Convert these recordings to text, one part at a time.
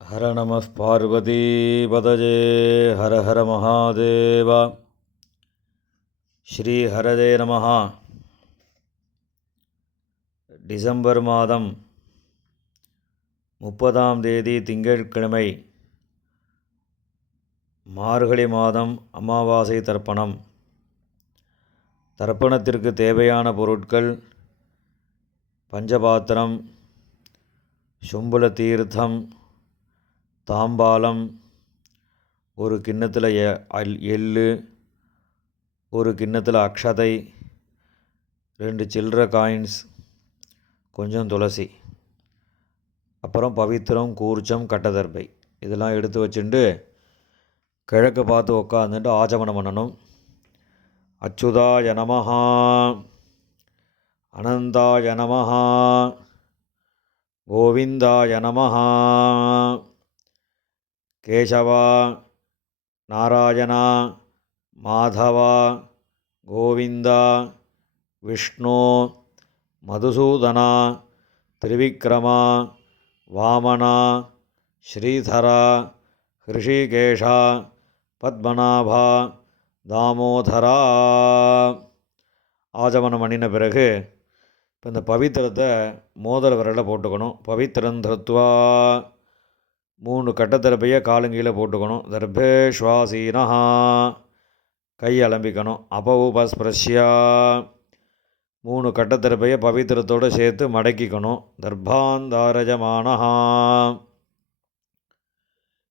ஹர நம பார்வதி பதஜே ஹர ஹர மகாதேவா. ஸ்ரீ ஹரதே நம. டிசம்பர் மாதம் 30ஆம் தேதி திங்கட்கிழமை, மார்கழி மாதம், அமாவாசை தர்ப்பணம். தர்ப்பணத்திற்கு தேவையான பொருட்கள்: பஞ்சபாத்திரம், சும்புல தீர்த்தம், தாம்பாலம், ஒரு கிண்ணத்தில் எள்ளு, ஒரு கிண்ணத்தில் அக்ஷதை, 2 சில்லற காயின்ஸ், கொஞ்சம் துளசி, அப்புறம் பவித்திரம், கூர்ச்சம், கட்டதர்பை இதெல்லாம் எடுத்து வச்சுட்டு கிழக்கு பார்த்து உட்காந்துட்டு ஆச்சமனம் பண்ணணும். அச்சுதாய நமஹா, அனந்தாய நமஹா, கோவிந்தாய நமஹா, கேசவா, நாராயணா, மாதவா, கோவிந்தா, விஷ்ணு, மதுசூதனா, திரிவிக்ரமா, வாமனா, ஸ்ரீதரா, ஹிருஷிகேஷா, பத்மநாபா, தாமோதரா. ஆஜமனம் பண்ணின பிறகு இப்போ இந்த பவித்திரத்தை மோதிர விரலில் போட்டுக்கணும். பவித்திரம் தத்வா 3 கட்டத்தரப்பையை காலுங்கீழே போட்டுக்கணும். தர்பே ஸ்வாசீனா, கை அலம்பிக்கணும். அபவுபஸ்பிரஷ்யா 3 கட்டத்தரப்பையை பவித்திரத்தோடு சேர்த்து மடக்கிக்கணும். தர்பாந்தாரஜமானா.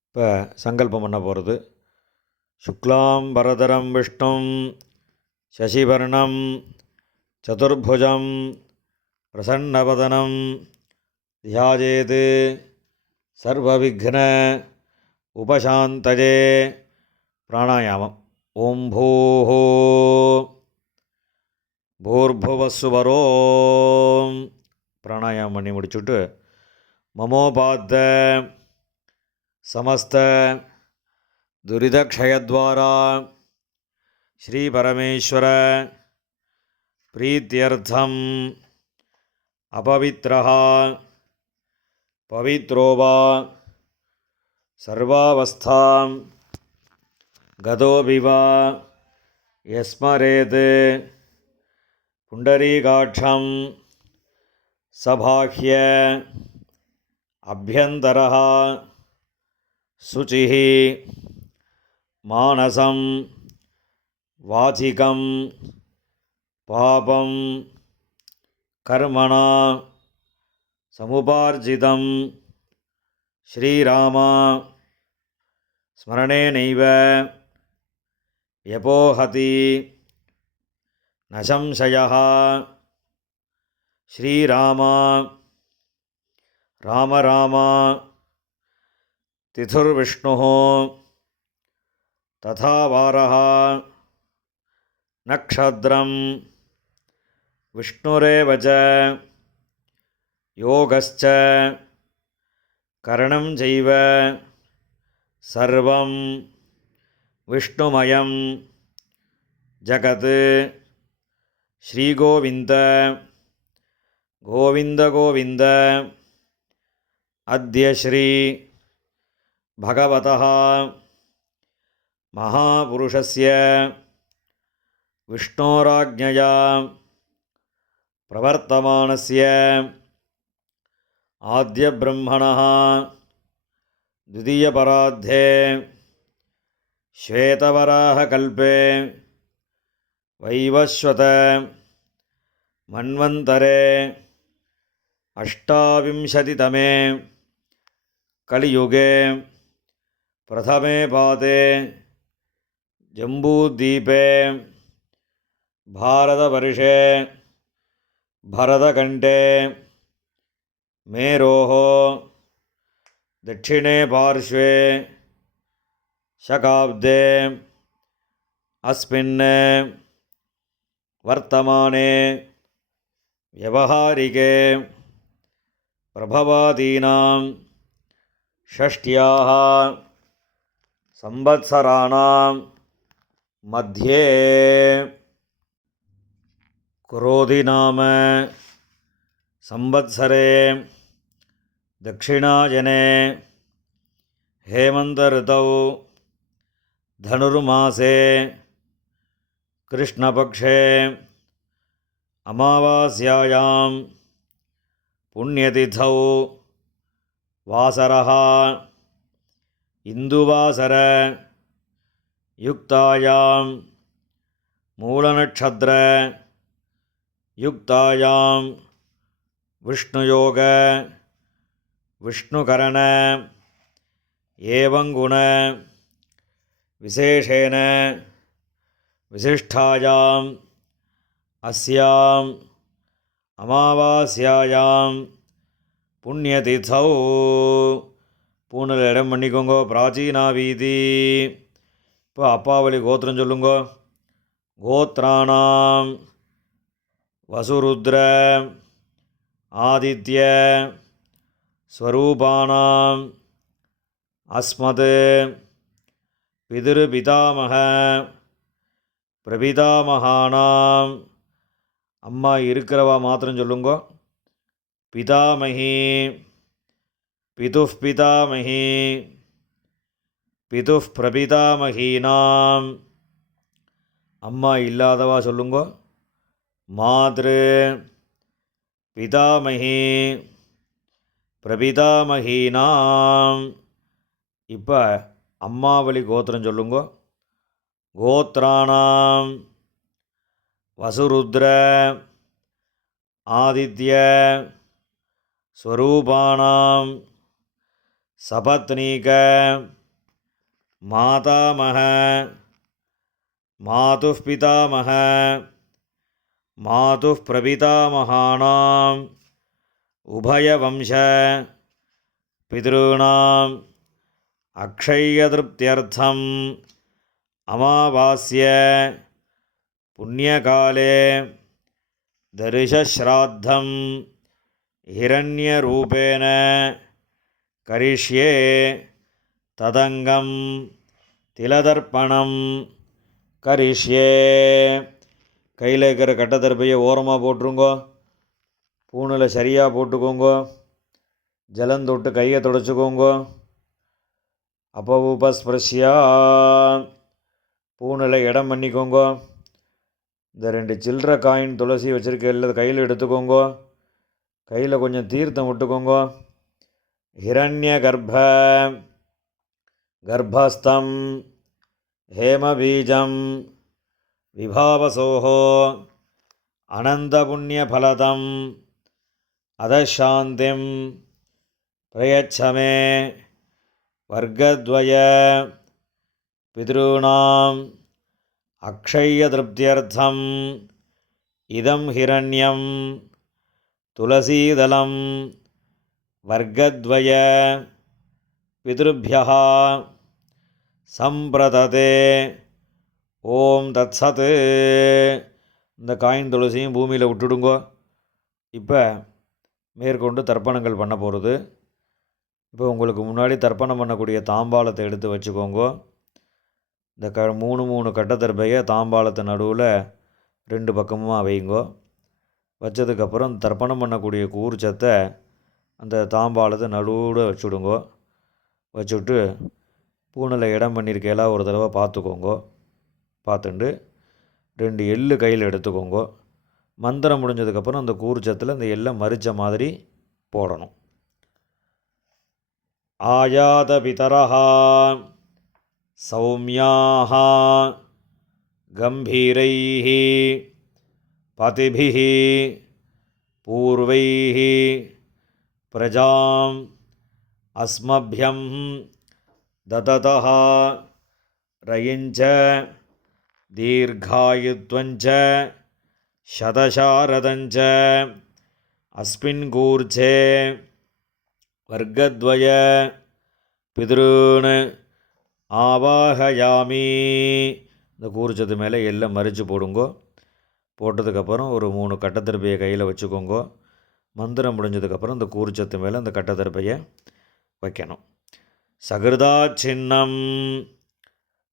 இப்போ சங்கல்பம் பண்ண போகிறது. சுக்லாம் பரதரம் விஷ்ணும் சசிவர்ணம் சதுர்புஜம் பிரசன்னவதனம் தியாஜேத் சர்வவிக்ன உபசாந்தஜே. பிராணாயாமம். ஓம் பூஹோ பூர்புவஸ்வரோம் பிராணாயாமம் பண்ணி முடிச்சுட்டு மமோபாத்த சமஸ்த துரிதக்ஷயத்வாரா ஸ்ரீ பரமேஸ்வர பிரீத்யர்த்தம் அபவித்ரஹ பவித்ரோவா சர்வாவஸ்தாம் கதோபிவா யஸ்மரேத் புண்டரீகாட்சம் சபாஹ்ய அப்யந்தரஹ சுச்சிஹ மானசம் வாசிகம் பாபம் கர்மணா சமுபார்ஜிதம் ஸ்ரீராமா ஸ்மரணேனைவ யபோஹதி ந சம்சயः. ஸ்ரீராமா ராம ராமா திதுர்விஷ்ணுः ததா வாரः நக்ஷத்ரம் விஷ்ணுரேவ ச யோகஸ்ச கரணம் செய்வ சர்வம் விஷ்ணுமயம் ஜகத். ஸ்ரீகோவிந்த கோவிந்த கோவிந்த அத்ய ஸ்ரீ பகவதः மகாபுருஷஸ்ய விஷ்ணோராஜ்ஞயா பிரவர்த்தமானஸ்ய ஆத்யபிரம்மணः द्वितीयपरार्धे श्वेतवराहकल्पे वैवस्वत मन्वन्तरे अष्टाविंशतितमे कलियुगे प्रथमे पादे जम्बूद्वीपे भारतवर्षे भरतखण्डे मेरोः दक्षिणे पार्श्वे शकाब्दे अस्मिन् वर्तमाने व्यवहारिके प्रभवादीनां षष्ट्याः संवत्सराणां मध्ये क्रोधि नाम संवत्सरे दक्षिणायने हेमंत ऋतौ धनुर्मासे कृष्णपक्षे अमावास्यायां पुण्यतिथौ वासरः इन्दुवासर युक्तायां मूलनक्षत्र युक्तायां विष्णुयोग विष्णुकरण एवं गुण विशेषेण विशिष्टायाम् अस्याम् अमावास्यायां पुण्यतिथौ பூணில் இடம் பண்ணிக்கோங்க. பிராச்சீனா வீதி. இப்போ அப்பாவளி கோத்திரம் சொல்லுங்க. கோத்ராணாம் வசுருத்ர ஆதித்ய ஸ்வரூபானாம் அஸ்மத் பிதிருபிதாமக பிரபிதாமகானாம். அம்மா இருக்கிறவா மாத்திரம் சொல்லுங்க. பிதாமகி பிதுஃப் பிதாமகி பிதுஃப் பிரபிதாமகீனாம். அம்மா இல்லாதவா சொல்லுங்க. மாத்ரு பிதாமகி பிரபிதாமகீனாம். இப்போ அம்மாவளி கோத்திரம் சொல்லுங்க. கோத்ராணாம் வசுருத்ர ஆதித்ய ஸ்வரூபானாம் சபத்னீக மாதாமக மாதுஃப் பிதாமக மாதுஃப் பிரபிதாமகானாம் உபயவம்ச பித்ருணாம் அக்ஷயதிருப்தியர்த்தம் அமாவாஸ்ய புண்ணியகாலே தரிசஸ்ராத்தம் ஹிரண்யரூபேன கரிஷ்யே ததங்கம் திலதர்ப்பணம் கரிஷ்யே. கையில் இருக்கிற கட்டத்தரப்பையை ஓரமாக போட்டுருங்கோ. பூணில் சரியாக போட்டுக்கோங்க. ஜலந்தொட்டு கையை தொடச்சிக்கோங்க. அப்பவுபஸ்பிரஷ்யா பூணில் இடம் பண்ணிக்கோங்க. இந்த 2 சில்லற காயின் துளசி வச்சுருக்க இல்லை கையில் எடுத்துக்கோங்க. கையில் கொஞ்சம் தீர்த்தம் விட்டுக்கோங்க. ஹிரண்ய கர்ப்பஸ்தம் ஹேமபீஜம் விபாவசோஹோ அனந்தபுண்ணியபலதம் அதசாந்திம் பிரயச்சமே வர்க்கத்வய பித்ருணாம் அக்ஷயதிருப்தியர்த்தம் இதம் ஹிரண்யம் துளசீதலம் வர்க்கத்வய பித்ருப்யஹ சம்பிரததே. ஓம் தத்சத். இந்த காயின் துளசியும் பூமியில் விட்டுடுங்கோ. இப்போ மேற்கொண்டு தர்ப்பணங்கள் பண்ண போகிறது. இப்போ உங்களுக்கு முன்னாடி தர்ப்பணம் பண்ணக்கூடிய தாம்பாளத்தை எடுத்து வச்சுக்கோங்க. இந்த 3 கட்டத்தர்பையை தாம்பாளத்து நடுவில் 2 பக்கமும் வைங்கோ. வச்சதுக்கப்புறம் தர்ப்பணம் பண்ணக்கூடிய கூர்ச்சத்தை அந்த தாம்பாளத்தை நடுவில் வச்சுடுங்கோ. வச்சுட்டு பூணில் இடம் பண்ணியிருக்கேலாம் ஒரு தடவை பார்த்துக்கோங்க. பார்த்துட்டு 2 எள்ளு கையில் எடுத்துக்கோங்க. மந்திரம் முடிஞ்சதுக்கப்புறம் அந்த கூர்ச்சத்தில் அந்த எள்ளை மறித்த மாதிரி போடணும். ஆயாத பிதரஹா சௌமியாக கம்பீரைஹி பதிபிஹி பூர்வைஹி பிரஜாம் அஸ்மப்யம் தததஹ ரயிஞ்ச தீர்காயுத்வஞ்ச சதசாரதஞ்ச அஸ்மின் கூர்ச்சே வர்க்கத்வய பித்ருன் ஆவாஹயாமி. இந்த கூர்ச்சத்து மேலே எல்லாம் மறித்து போடுங்கோ. போட்டதுக்கப்புறம் ஒரு 3 கட்டத்தருப்பையை கையில் வச்சுக்கோங்க. மந்திரம் முடிஞ்சதுக்கப்புறம் இந்த கூர்ச்சத்து மேலே அந்த கட்டத்தருப்பையை வைக்கணும். சகிருதா சின்னம்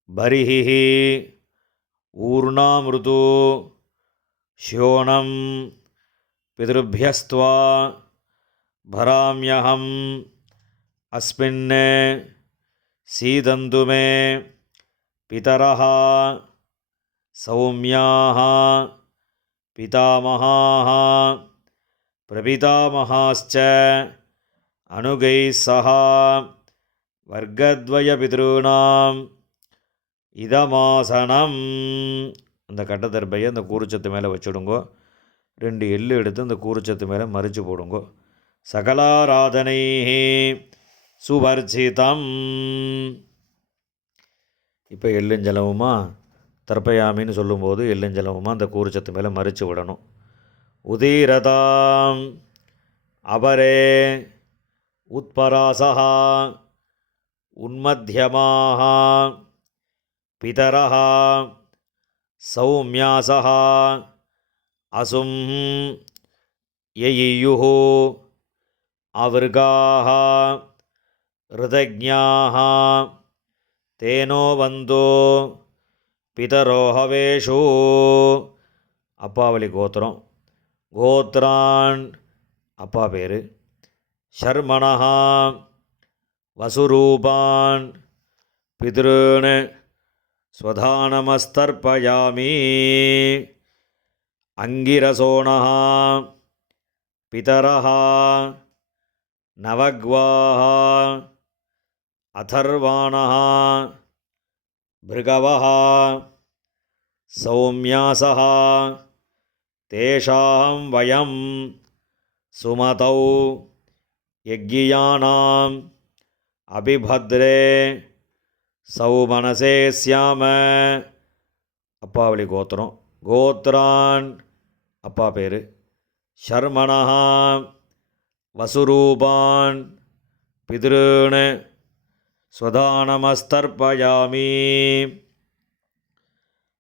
பரிஹி ஊர்ணாமிருது ஷியோனம் பித்ருப்யஸ்த்வா பராம்யஹம் அஸ்மின் சீதந்து மே பிதரஹ சௌமியாஹ பிதாமகாஹ பிரபிதாமகாஸ்ச அனுகைः சஹ வர்க்கத்வய பித்ருணாம் இதமாசனம். அந்த கட்டத்தர்பையை அந்த கூறுச்சத்து மேலே வச்சுடுங்கோ. 2 எள்ளு எடுத்து அந்த கூறுச்சத்து மேலே மறித்து போடுங்கோ. சகலாராதனை சுவர்ச்சிதம். இப்போ எள்ளுஞ்சலவுமா தர்ப்பயாமின்னு சொல்லும்போது எள்ளுஞ்சலவுமா அந்த கூறுச்சத்து மேலே மறித்து விடணும். உதீரதாம் அபரே உத்பராசஹ உன்மத்யமாக பிதரஹ சௌமியாசஹ அசும் யயியுः அவர்காः ருதஜ்ஞாः தேனோ வந்தோ பிதரோஹவேஷு. அப்பாவளி கோத்திரம். கோத்ரான் அப்பா பேர். ஷர்மணஹ வசுரூபான் பித்ருன் ஸ்வதானமஸ்தர்ப்பயாமி. அங்கிரசோணஹ பிதரஹ நவக்வாஹ அதர்வாணஹ பிருகவஹ சௌமியாசஹ தேஷாம் வயம் சுமதௌ யக்ஞியானாம் அபிபத்ரே சௌமனசே ஸ்யாம. அப்பாவளி கோத்திரம். கோத்ரான் அப்பா பேர். ஷர்மணஹ வசுரூபான் பித்ருன் ஸ்வதானமஸ்தர்ப்பயாமி.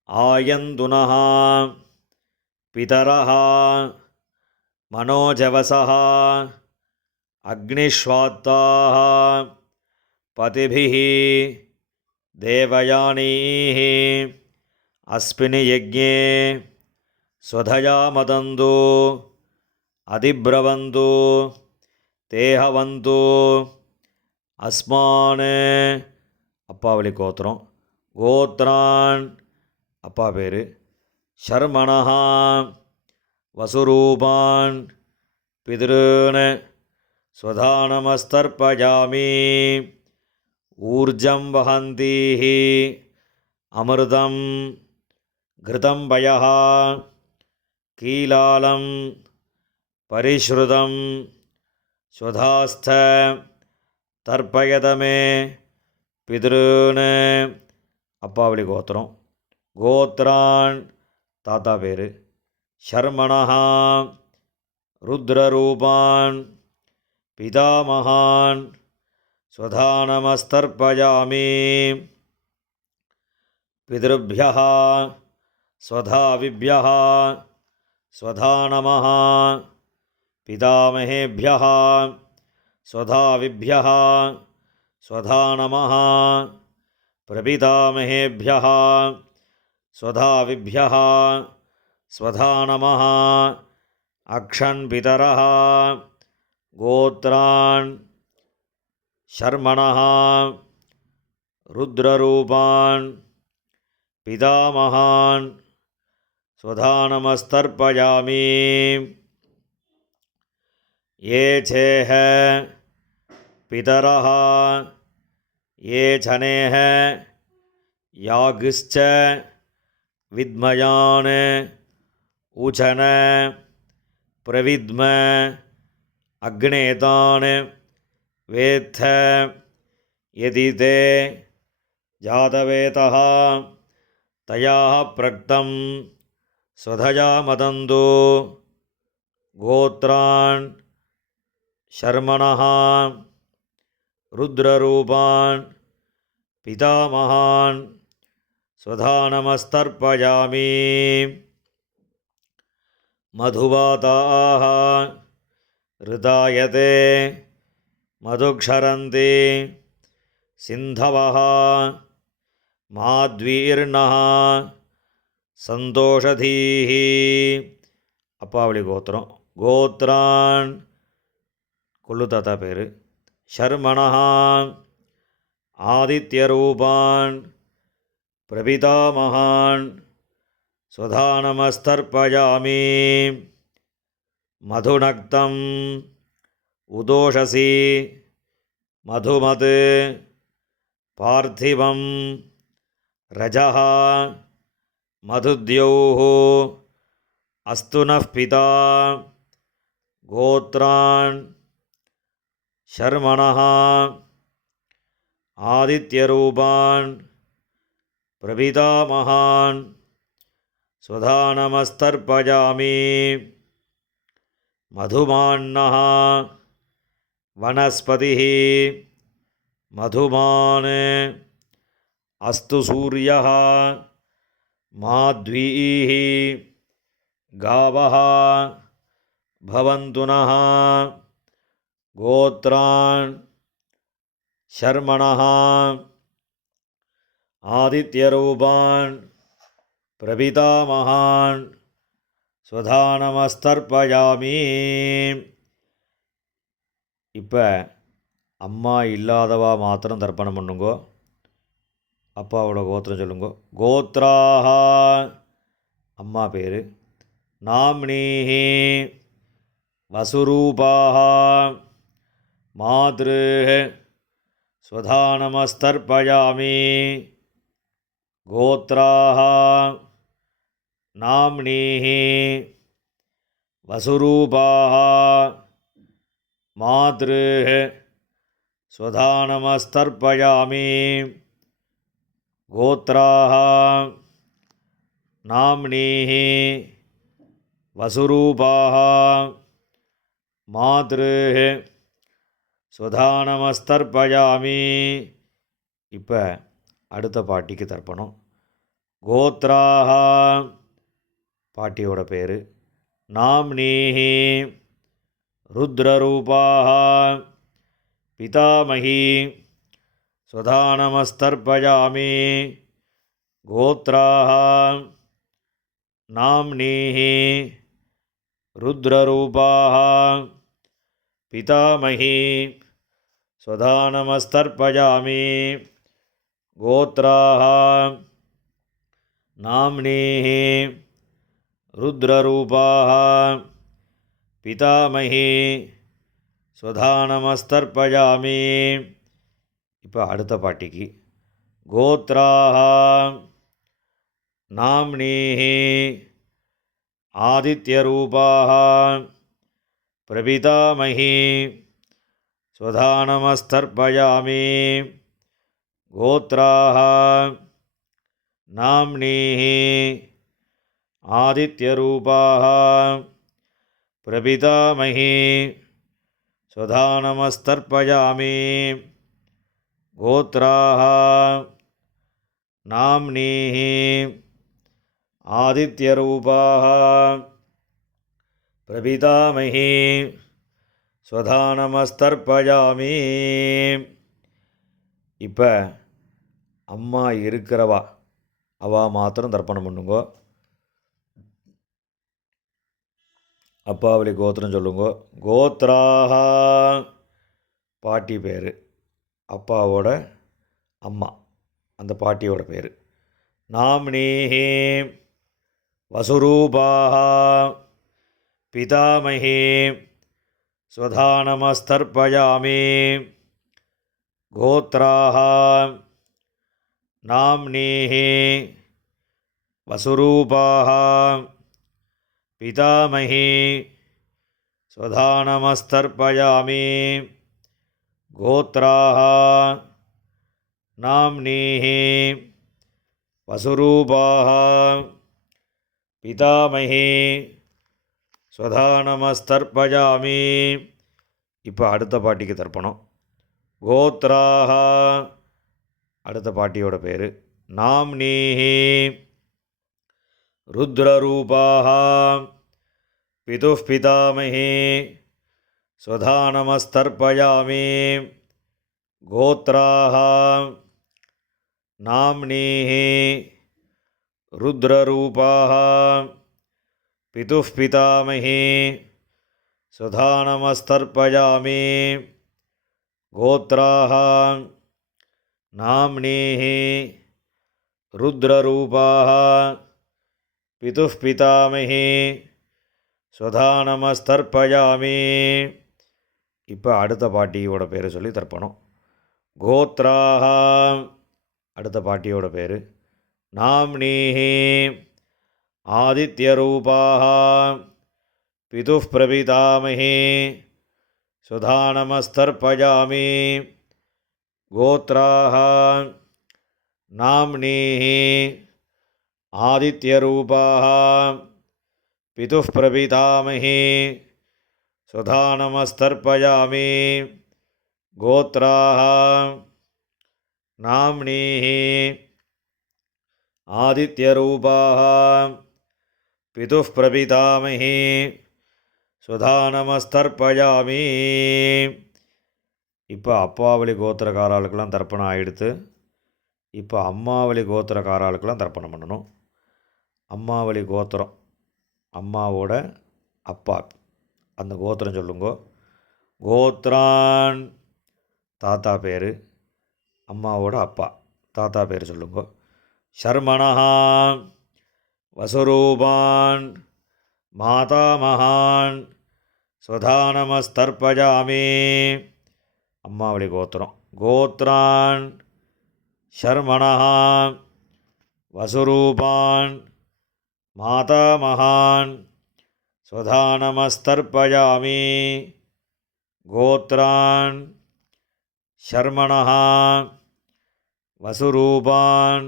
ஆயந்துனஹ பிதரஹ மனோஜவசஹ அக்னிஷ்வாத்தாஹ பதிபிஹ தேவயானீஹ அஸ்மின் யஜ்ஞே ஸ்வதயா மதந்து அதிப்ரவந்து தேஹவந்து அஸ்மான். அப்பாவளி கோத்திரம். கோத்ரான் அப்பா பேர். ஷர்மணஹ வசுரூபான் பித்ருன் ஸ்வதானமஸ்தர்ப்பயாமி. ஊர்ஜம் வஹந்தீஹ அமிர்தம் கிருதம் பயஹ கீலாலம் பரிஷ்ருதம் ஸ்வதாஸ்த தர்ப்பயதமே பித்ருன். அப்பாவளி கோத்திரம். கோத்ரான் தாத்தா பேர். ஷர்மணஹ ருத்ரரூபான் பிதாமகான் ஸ்வதானமஸ்தர்ப்பயாமி. பித்ருभ्यः ஸ்வதாவிभ्यः ஸ்வதானமः பிதாமகேभ्यः ஸ்வதாவிभ्यः ஸ்வதானமः பிரபிதாமகேभ्यः ஸ்வதாவிभ्यः ஸ்வதானமः அக்ஷன் பிதரஹ. கோத்ரான் ஷர்மணஹ ருத்ரரூபான் பிதாமகான் ஸ்வதானமஸ்தர்ப்பயாமி. ये चेह पितरः ये छनेह यागिश्च विद्मयान् उचन प्रविद्म अग्नेतान् वेत्थ यदि ते जातवेतः तयाः प्रक्तं स्वधया मदन्तु. गोत्रान् ஷர்மணஹ ருத்ரரூபான் பிதாமகான் ஸ்வதானமஸ்தர்ப்பயாமி. மதுவாதாः ரிதாயதே மதுக்ஷரந்தி சிந்தவः மாத்வீர்ணः சந்தோஷதீः. அப்பாவளி கோத்திரம். கோத்ரான் கொள்ளு தாத்தா பேர். ஷர்மணஹ आदित्यरूपान् प्रपितामहान् स्वधा नमस्तर्पयामि मधुनक्तम् उदोषसि मधुमत् पार्थिवं रजः मधुद्यौः अस्तु नः पिता गोत्रान् शर्मणः आदित्यरूपान् प्रपितामहान् स्वधा नमस्तर्पयामि मधुमान्नः वनस्पतिः मधुमान् अस्तु सूर्यः माध्वीः गावः भवन्तु नः गोत्रान् शर्मणः आदित्यरूपान् प्रपितामहान् स्वधा नमस्तर्पयामि. இப்போ அம்மா இல்லாதவா மாத்திரம் தர்ப்பணம் பண்ணுங்கோ. அப்பாவோட கோத்திரம் சொல்லுங்கோ. கோத்ராஹ அம்மா பேர். நாம்னீஹி வசுரூபாஹ மாத்ருஹ ஸ்வதா நமஸ்தர்ப்பயாமி. கோத்ராஹ நாம்னீஹி வசுரூபாஹ मातृः स्वधा नमस्तर्पयामि. गोत्राः नाम्नीः वसुरूपाः मातृः स्वधा नमस्तर्पयामि. இப்போ அடுத்த பாட்டிக்கு தர்ப்பணம். கோத்ராः பாட்டியோட பேர். நாம்னீஹி रुद्ररूपाः पितामही स्वधा नमस्तर्पयामि. गोत्राः नाम्नीः रुद्ररूपाः पितामही स्वधा नमस्तर्पयामि. गोत्राः नाम्नीः रुद्ररूपाः पितामही स्वधा नमस्तर्पयामि. இப்போ அடுத்த பாட்டிக்கு. கோத்ராஹ நாம்னீஹி ஆதித்யரூபாஹ பிரபிதாமஹி स्वधा नमस्तर्पयामि. गोत्राः नाम्नीः आदित्यरूपाः प्रपितामही स्वधा नमस्तर्पयामि. गोत्राः नाम्नीः आदित्यरूपाः प्रपितामही स्वधा नमस्तर्पयामि. இப்போ அம்மா இருக்கிறவா அவா மாத்திரம் தர்ப்பணம் பண்ணுங்கோ. அப்பாவளி கோத்திரம் சொல்லுங்கோ. கோத்ராஹ பாட்டி பேர். அப்பாவோட அம்மா அந்த பாட்டியோட பேர். நாம்னீஹி வசுரூபாஹ பிதாமஹி स्वधा नमस्तर्पयामि. गोत्राः नाम्नीः वसुरूपाः पितामही स्वधा नमस्तर्पयामि. गोत्राः नाम्नीः वसुरूपाः पितामही स्वधा नमस्तर्पयामि. இப்போ அடுத்த பாட்டிக்கு தர்ப்பணம். கோத்ராஹ அடுத்த பாட்டியோட பேர். நாம்னீஹி रुद्ररूपाः पितुः पितामही स्वधा नमस्तर्पयामि. गोत्राः नाम्नीः रुद्ररूपाः पितुः पितामही स्वधा नमस्तर्पयामि. गोत्राः நாம்னீஹி ருத்ரரூபாः பிதுः பிதாமகி ஸ்வதா நமஸ்தர்ப்பயாமி. இப்போ அடுத்த பாட்டியோட பேர் சொல்லி தர்ப்பணம். கோத்ராஹ அடுத்த பாட்டியோட பேர். நாம்னீஹி ஆதித்யரூபாः பிதுः பிரபிதாமகி ஸ்வதா நமஸ்தர்ப்பயாமி. கோத்ராஹ நாம்னீஹி ஆதித்யரூபாः பிதுः பிரபிதாமகி ஸ்வதா நமஸ்தர்ப்பயாமி. கோத்ராஹ நாம்னீஹி ஆதித்யரூபாः பிதுः பிரபிதாமகி ஸ்வதா நமஸ்தர்ப்பயாமி. இப்போ அப்பாவளி கோத்திரக்காராளுக்கெல்லாம் தர்ப்பணம் ஆகிடுத்து. இப்போ அம்மாவளி கோத்திரக்காராளுக்கெல்லாம் தர்ப்பணம் பண்ணணும். அம்மாவளி கோத்திரம், அம்மாவோட அப்பா, அந்த கோத்திரம் சொல்லுங்கோ. கோத்ரான் தாத்தா பேர், அம்மாவோட அப்பா தாத்தா பேர் சொல்லுங்கோ. ஷர்மணஹா வசுரூபான் மாதாமகான் ஸ்வதா நமஸ்தர்ப்பயாமி. அம்மாவளி கோத்திரம். கோத்ரான் ஷர்மணஹா வசுரூபான் மாதாமகான் ஸ்வதா நமஸ்தர்ப்பயாமி. கோத்ரான் ஷர்மணஹா வசுரூபான்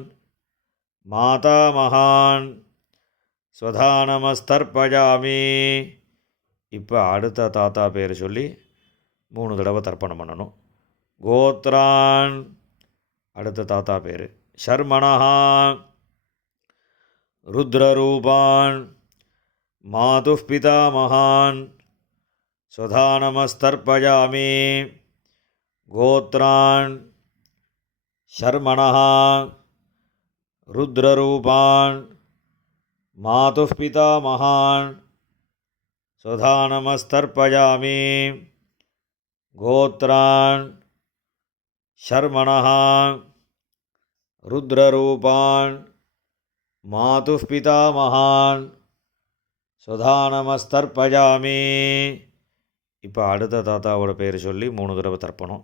மாதாமகான் ஸ்வதா நமஸ்தர்ப்பயாமி. இப்போ அடுத்த தாத்தா பேர் சொல்லி 3 தடவை தர்ப்பணம் பண்ணணும். கோத்ரான் அடுத்த தாத்தா பேர். ஷர்மணஹா ருத்ரரூபான் மாதுः பிதாமகான் ஸ்வதா நமஸ்தர்ப்பயாமி. கோத்ரான் ஷர்மணஹா ருத்ரரூபான் மாதுः பிதாமகான் ஸ்வதா நமஸ்தர்ப்பயாமி. கோத்ரான் ஷர்மணஹா ருத்ரரூபான் மாதுः பிதாமகான் ஸ்வதா நமஸ்தர்ப்பயாமி. இப்போ அடுத்த தாத்தாவோட பேர் சொல்லி 3 தடவை தர்ப்பணம்.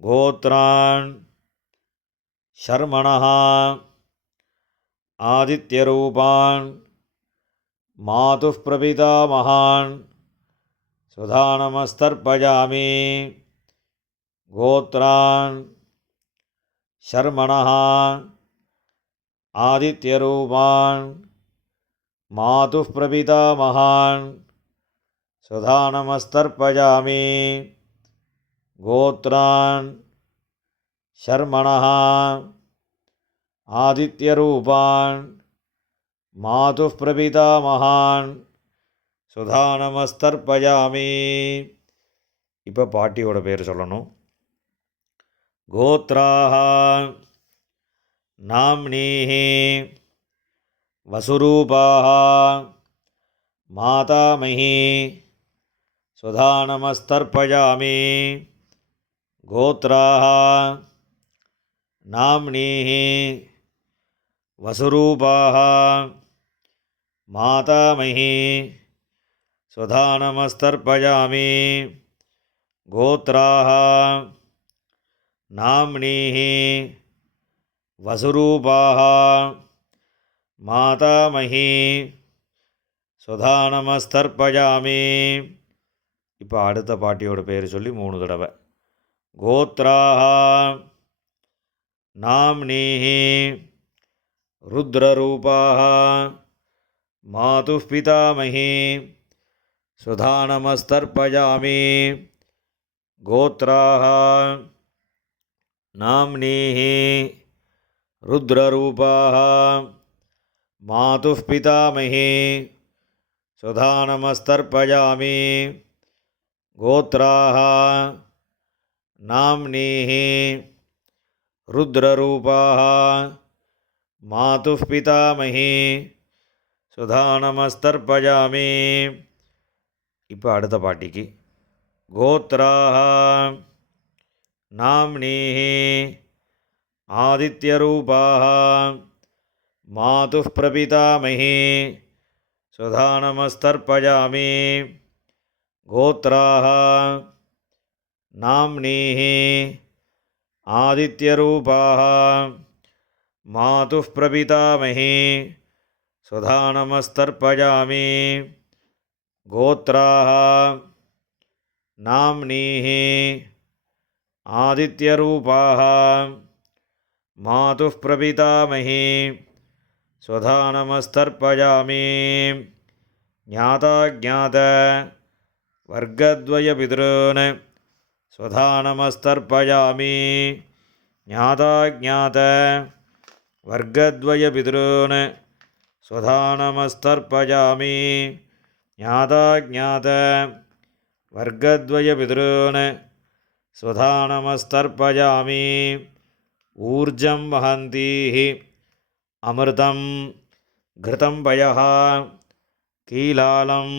கோத்ரான் ஷர்மணஹா ஆதித்யரூபான் மாதுः பிரபிதாமகான் ஸ்வதா நமஸ்தர்ப்பயாமி. கோத்ரான் ஷர்மணஹா ஆதித்யரூபான் மாதுः பிரபிதாமகான் ஸ்வதா நமஸ்தர்ப்பயாமி. கோத்ரான் ஷர்மணஹா ஆதித்யரூபான் மாதுः பிரபிதாமகான் ஸ்வதா நமஸ்தர்ப்பயாமி. இப்போ பாட்டியோட பேர் சொல்லணும். கோத்ராஹ நாம்னீஹி வசுரூபாः மாதாமகி ஸ்வதா நமஸ்தர்ப்பயாமி. கோத்ராஹ நாம்னீஹி வசுரூபாः மாதாமகி ஸ்வதா நமஸ்தர்ப்பயாமி. கோத்ராஹ நாம்னீஹி வசுரூபாः மாதாமகி ஸ்வதா நமஸ்தர்ப்பயாமி. இப்போ அடுத்த பாட்டியோட பேர் சொல்லி 3 தடவை. கோத்ராஹ நாம்னீஹி ருத்ரரூபாः மாதுः பிதாமகி ஸ்வதா நமஸ்தர்ப்பயாமி. கோத்ராஹ நாம்னீஹி ருத்ரரூபாः மாதுः பிதாமகி ஸ்வதா நமஸ்தர்ப்பயாமி. கோத்ராஹ நாம்னீஹி ருத்ரரூபாः மாதுः பிதாமகி ஸ்வதா நமஸ்தர்ப்பயாமி. இப்போ அடுத்த பாட்டிக்கு. கோத்ராஹ நாம்னீஹி आदित्यरूपाः मातुः प्रपितामही स्वधा नमस्तर्पयामि गोत्राः नाम्नीः आदित्यरूपाः मातुः प्रपितामही स्वधा नमस्तर्पयामि गोत्राः नाम्नीः आदित्यरूपाः मातुः प्रपितामही स्वधा नमस्तर्पयामि ज्ञाताज्ञात वर्गद्वयपितॄन् स्वधा नमस्तर्पयामि ज्ञाताज्ञात वर्गद्वयपितॄन् स्वधा नमस्तर्पयामि ज्ञाताज्ञात वर्गद्वयपितॄन् स्वधा नमस्तर्पयामि ऊर्जं वहन्तीः अमृतं घृतं पयः कीलालं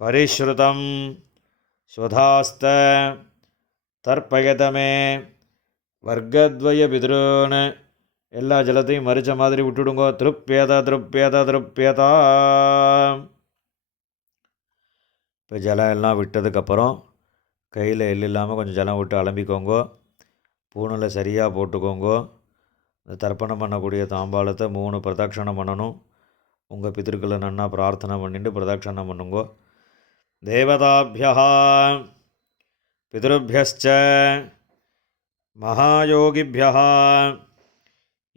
परिश्रुतं स्वधास्त தர்ப்பயதமே வர்க்கத்வய பித்ருன். எல்லா ஜலத்தையும் மறிச்ச மாதிரி விட்டுடுங்கோ. திருப்பியத திருப்பியத திருப்பியதா. இப்போ ஜலம் எல்லாம் விட்டதுக்கப்புறம் கையில் எள் இல்லாமல் கொஞ்சம் ஜலம் விட்டு அலம்பிக்கோங்கோ. பூணில் சரியாக போட்டுக்கோங்கோ. இந்த தர்ப்பணம் பண்ணக்கூடிய தாம்பாளத்தை 3 பிரதட்சணம் பண்ணணும். உங்கள் பித்திருக்களை நன்னா பிரார்த்தனை பண்ணிட்டு பிரதட்சணம் பண்ணுங்கோ. தேவதாபியா பிதృभ्यश्च महायोगिभ्यः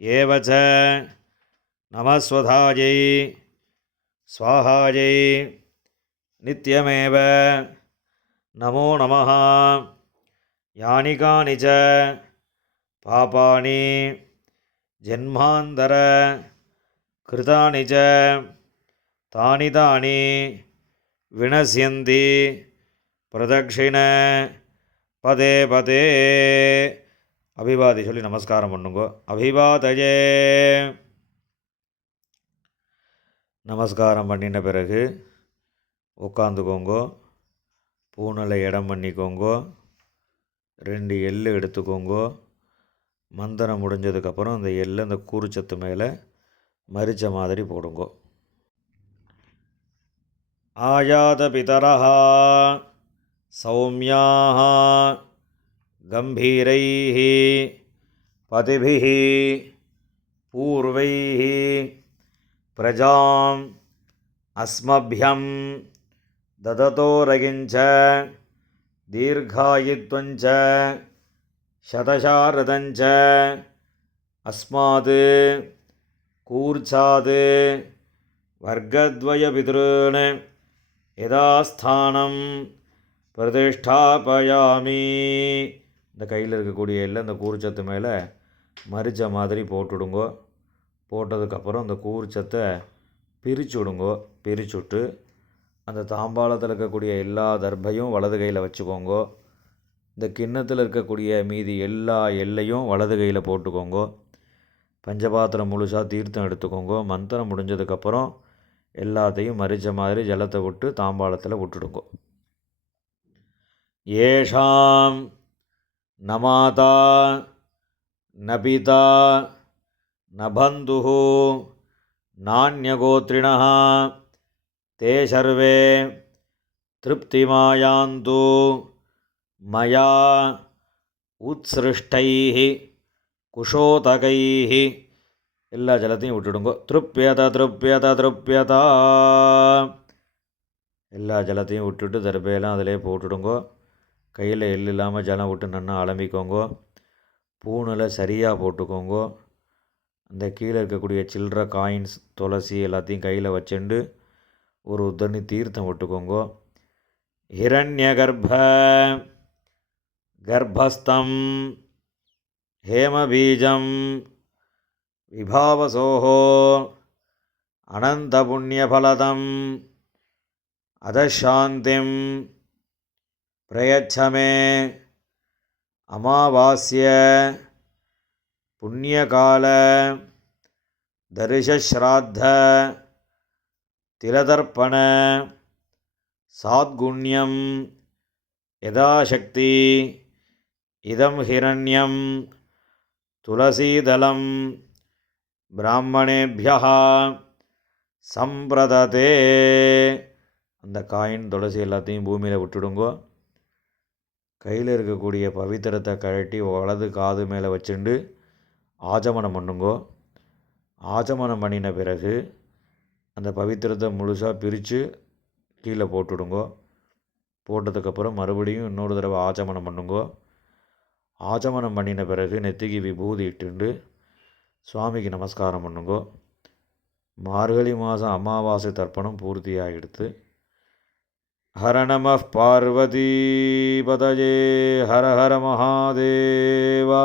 एव च नमस्वधायै स्वाहायै नित्यमेव नमो नमः. यानि कानि च पापानि जन्मान्तर कृतानि च तानि तानि विनश्यन्ति प्रदक्षिण பதே பதே. அபிவாதி சொல்லி நமஸ்காரம் பண்ணுங்கோ. அபிவாதயே. நமஸ்காரம் பண்ணின பிறகு உட்காந்துக்கோங்கோ. பூனலை இடம் பண்ணிக்கோங்கோ. 2 எள் எடுத்துக்கோங்கோ. மந்திரம் முடிஞ்சதுக்கப்புறம் அந்த எள்ளை அந்த கூறுச்சத்து மேலே மரிச்ச மாதிரி போடுங்கோ. ஆயாத பிதரஹா சௌமியாः गम्भीरैः पतिभिः पूर्वैः प्रजाम् अस्मभ्यं ददतोरगिञ्च दीर्घायुत्वञ्च शतशारदञ्च अस्मात् कूर्चात् वर्गद्वयपितॄन् यदास्थानं பிரதிஷ்டாபயாமி. இந்த கையில் இருக்கக்கூடிய எல்லாம் இந்த கூறுச்சத்து மேலே மரிச்ச மாதிரி போட்டுவிடுங்கோ. போட்டதுக்கப்புறம் இந்த கூறுச்சத்தை பிரித்து விடுங்கோ. பிரிச்சுட்டு அந்த தாம்பாளத்தில் இருக்கக்கூடிய எல்லா தர்பையும் வலது கையில் வச்சுக்கோங்கோ. இந்த கிண்ணத்தில் இருக்கக்கூடிய மீதி எல்லா எல்லையும் வலது கையில் போட்டுக்கோங்கோ. பஞ்சபாத்திரம் முழுசாக தீர்த்தம் எடுத்துக்கோங்கோ. மந்திரம் முடிஞ்சதுக்கப்புறம் எல்லாத்தையும் மரிச்ச மாதிரி ஜலத்தை விட்டு தாம்பாளத்தில் விட்டுடுங்கோ. येषां न माता न पिता न बन्धुः नान्यगोत्रिणः ते सर्वे तृप्तिमायान्तु मया उत्सृष्टैः कुशोतकैः. எல்லா ஜலத்தையும் விட்டுடுங்கோ. திருப்பியத திருப்பியத திருப்பியதா. எல்லா ஜலத்தையும் விட்டுட்டு தர்பையெல்லாம் அதிலே போட்டுடுங்கோ. கையில் எள் இல்லாமல் ஜலம் விட்டு நன்னா அலம்பிக்கோங்கோ. பூணில் சரியாக போட்டுக்கோங்கோ. அந்த கீழே இருக்கக்கூடிய சில்லற காயின்ஸ் துளசி எல்லாத்தையும் கையில் வச்சுண்டு ஒரு உத்தரணி தீர்த்தம் விட்டுக்கோங்கோ. ஹிரண்யகர்ப்ப கர்ப்பஸ்தம் ஹேமபீஜம் விபாவசோஹோ அனந்த புண்ணியபலதம் அதசாந்திம் பிரயச்சமே அமாவாஸ்ய புண்ணியகால தரிசஸ்ராத்த திலதர்ப்பண சாத்குண்யம் யதாசக்தி இதம் ஹிரண்யம் துளசீதலம் பிராமணேபியா சம்பிரததே. அந்த காயின் துளசி எல்லாத்தையும் பூமியில் விட்டுடுங்கோ. கையில் இருக்கக்கூடிய பவித்திரத்தை கழட்டி வலது காது மேலே வச்சுண்டு ஆச்சமனம் பண்ணுங்கோ. ஆச்சமனம் பண்ணின பிறகு அந்த பவித்திரத்தை முழுசாக பிரித்து கீழே போட்டுடுங்கோ. போட்டதுக்கப்புறம் மறுபடியும் இன்னொரு தடவை ஆச்சமனம் பண்ணுங்கோ. ஆச்சமனம் பண்ணின பிறகு நெத்திக்கு விபூதி இட்டுண்டு சுவாமிக்கு நமஸ்காரம் பண்ணுங்கோ. மார்கழி மாதம் அமாவாசை தர்ப்பணம் பூர்த்தியாகிடுத்து. ஹர நம பார்வதி பதயே ஹர ஹர மகாதேவா.